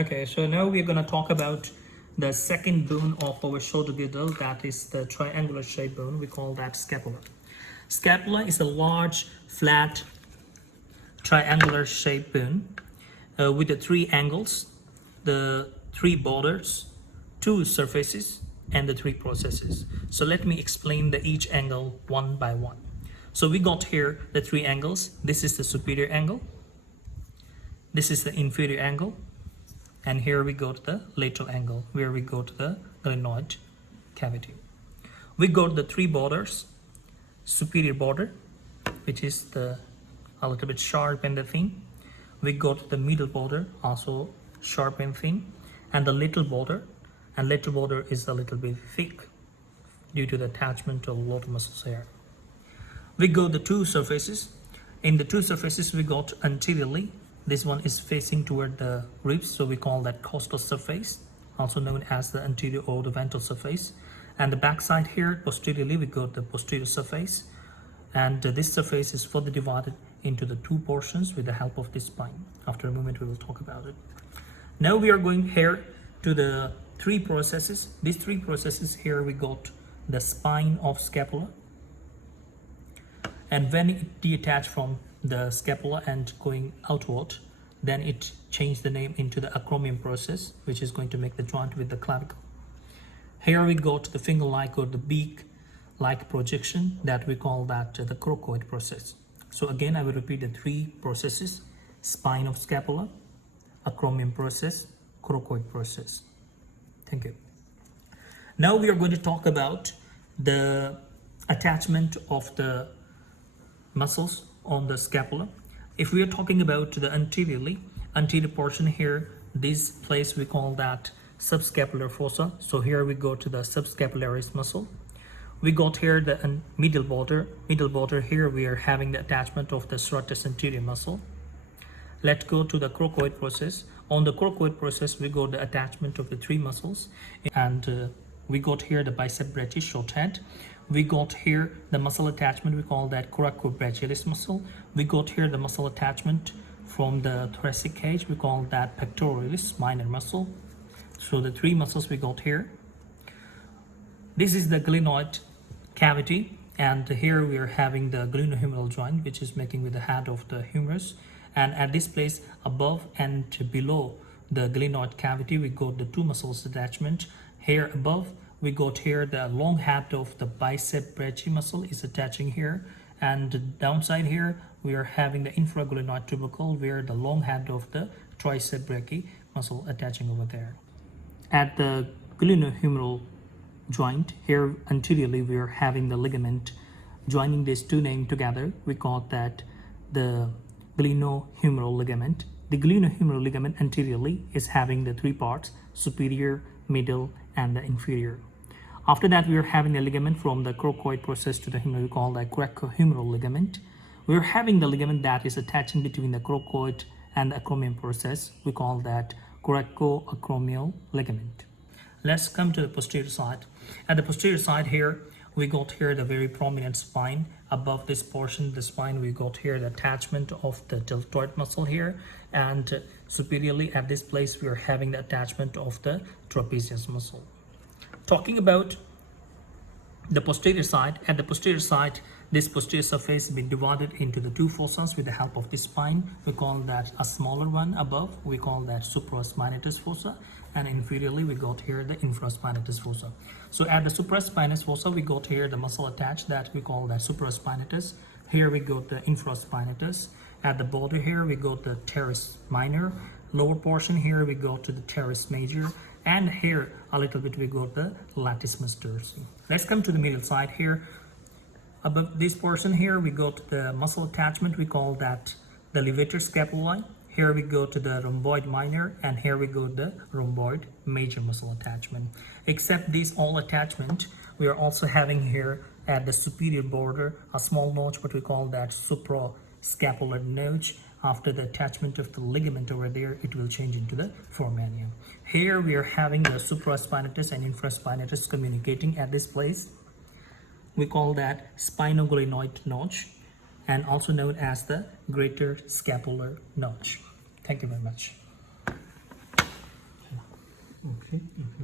Okay, so now we're going to talk about the second bone of our shoulder girdle, that is the triangular shaped bone. We call that scapula. Scapula is a large, flat, triangular shaped bone with the three angles, the three borders, two surfaces, and the three processes. So let me explain each angle one by one. So we got here the three angles. This is the superior angle. This is the inferior angle. And here we go to the lateral angle, where we go to the glenoid cavity. We got the three borders: superior border, which is a little bit sharp and thin. We got the middle border, also sharp and thin, and the lateral border. And lateral border is a little bit thick due to the attachment of a lot of muscles here. We got the two surfaces. In the two surfaces, we got anteriorly. This one is facing toward the ribs, so we call that costal surface, also known as the anterior or the ventral surface. And the back side here, posteriorly, we got the posterior surface. And this surface is further divided into the two portions with the help of this spine. After a moment, we will talk about it. Now we are going here to the three processes. These three processes here, we got the spine of scapula. And when it detached from the scapula and going outward, then it changed the name into the acromion process, which is going to make the joint with the clavicle. Here we got the finger-like or the beak-like projection that we call that the coracoid process. So again, I will repeat the three processes: spine of scapula, acromion process, coracoid process. Thank you. Now we are going to talk about the attachment of the muscles on the scapula. If we are talking about the anterior portion here, this place we call that subscapular fossa. So here we go to the subscapularis muscle. We got here the middle border. Here we are having the attachment of the serratus anterior muscle. Let's go to the coracoid process. On the coracoid process, we got the attachment of the three muscles, and we got here the bicep brachii, short head. We got here the muscle attachment, we call that coracoid brachialis muscle. We got here the muscle attachment from the thoracic cage, we call that pectoralis minor muscle. So the three muscles we got here. This is the glenoid cavity, and here we are having the glenohumeral joint, which is making with the head of the humerus. And at this place, above and below the glenoid cavity, we got the two muscles attachment. Here above, we got here the long head of the bicep brachii muscle is attaching here, and downside here we are having the infraglenoid tubercle, where the long head of the tricep brachii muscle attaching over there. At the glenohumeral joint here anteriorly, we are having the ligament joining these two names together. We call that the glenohumeral ligament. The glenohumeral ligament anteriorly is having the three parts: superior, middle, and the inferior. After that, we are having a ligament from the coracoid process to the humeral. We call that coracohumeral ligament. We are having the ligament that is attaching between the coracoid and the acromion process. We call that coracoacromial ligament. Let's come to the posterior side. At the posterior side here, we got here the very prominent spine. Above this portion, the spine, we got here the attachment of the deltoid muscle here, and superiorly at this place, we are having the attachment of the trapezius muscle. Talking about the posterior side, at the posterior side, this posterior surface has been divided into the two fossas with the help of this spine. We call that a smaller one above, we call that supraspinatus fossa, and inferiorly we got here the infraspinatus fossa. So at the supraspinatus fossa, we got here the muscle attached that we call that supraspinatus. Here we got the infraspinatus. At the border here, we got the teres minor. Lower portion here, we go to the teres major. And here a little bit we got the latissimus dorsi. Let's come to the middle side here. Above this portion here, we got the muscle attachment. We call that the levator scapulae. Here we go to the rhomboid minor, and here we go the rhomboid major muscle attachment. Except these all attachment, we are also having here at the superior border a small notch, what we call that suprascapular notch. After the attachment of the ligament over there, it will change into the foramina. Here we are having the supraspinatus and infraspinatus communicating at this place. We call that spinoglenoid notch, and also known as the greater scapular notch. Thank you very much.